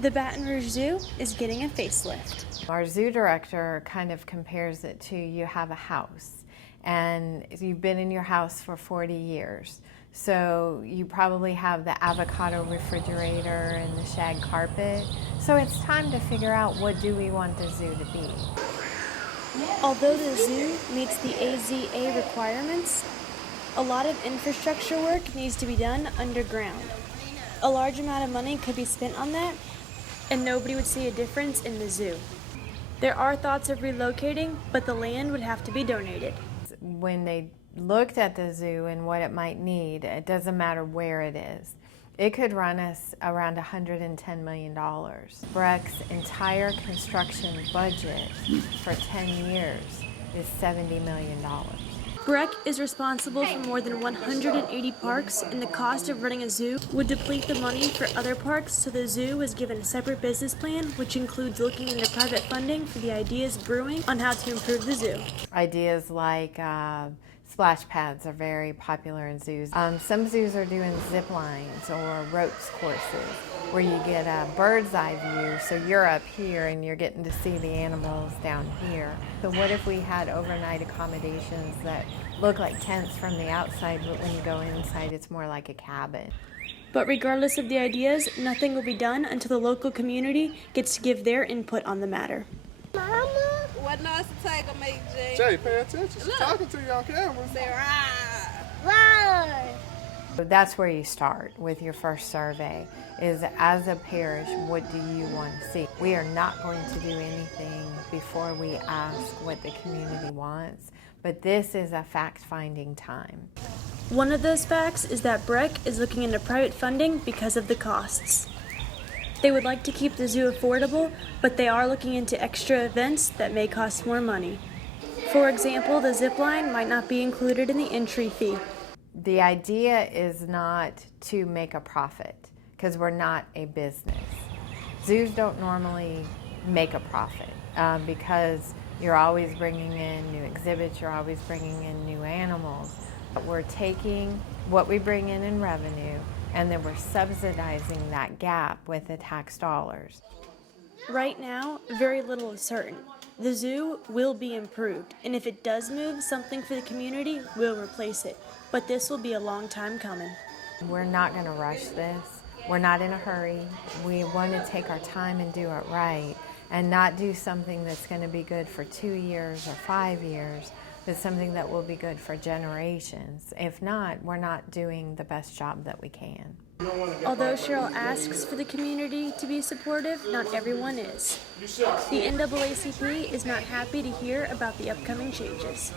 The Baton Rouge Zoo is getting a facelift. Our zoo director kind of compares it to you have a house and you've been in your house for 40 years. So you probably have the avocado refrigerator and the shag carpet. So it's time to figure out, what do we want the zoo to be? Although the zoo meets the AZA requirements, a lot of infrastructure work needs to be done underground. A large amount of money could be spent on that, and nobody would see a difference in the zoo. There are thoughts of relocating, but the land would have to be donated. When they looked at the zoo and what it might need, it doesn't matter where it is. It could run us around $110 million. BREC's entire construction budget for 10 years is $70 million. BREC is responsible for more than 180 parks, and the cost of running a zoo would deplete the money for other parks, so the zoo was given a separate business plan, which includes looking into private funding for the ideas brewing on how to improve the zoo. Ideas like splash pads are very popular in zoos. Some zoos are doing zip lines or ropes courses where you get a bird's eye view, so you're up here and you're getting to see the animals down here. So what if we had overnight accommodations that look like tents from the outside, but when you go inside it's more like a cabin? But regardless of the ideas, nothing will be done until the local community gets to give their input on the matter. Mama? What noise the tiger make, Jay? Jay, pay attention. She's talking to you on camera. Say rah. Rah. That's where you start with your first survey, is as a parish, what do you want to see? We are not going to do anything before we ask what the community wants, but this is a fact-finding time. One of those facts is that BREC is looking into private funding because of the costs. They would like to keep the zoo affordable, but they are looking into extra events that may cost more money. For example, the zip line might not be included in the entry fee. The idea is not to make a profit, because we're not a business. Zoos don't normally make a profit because you're always bringing in new exhibits, you're always bringing in new animals. We're taking what we bring in revenue, and then we're subsidizing that gap with the tax dollars. Right now, very little is certain. The zoo will be improved, and if it does move something for the community, we'll replace it. But this will be a long time coming. We're not going to rush this. We're not in a hurry. We want to take our time and do it right, and not do something that's going to be good for 2 years or 5 years, but something that will be good for generations. If not, we're not doing the best job that we can. Although Cheryl asks for the community to be supportive, not everyone is. The NAACP is not happy to hear about the upcoming changes.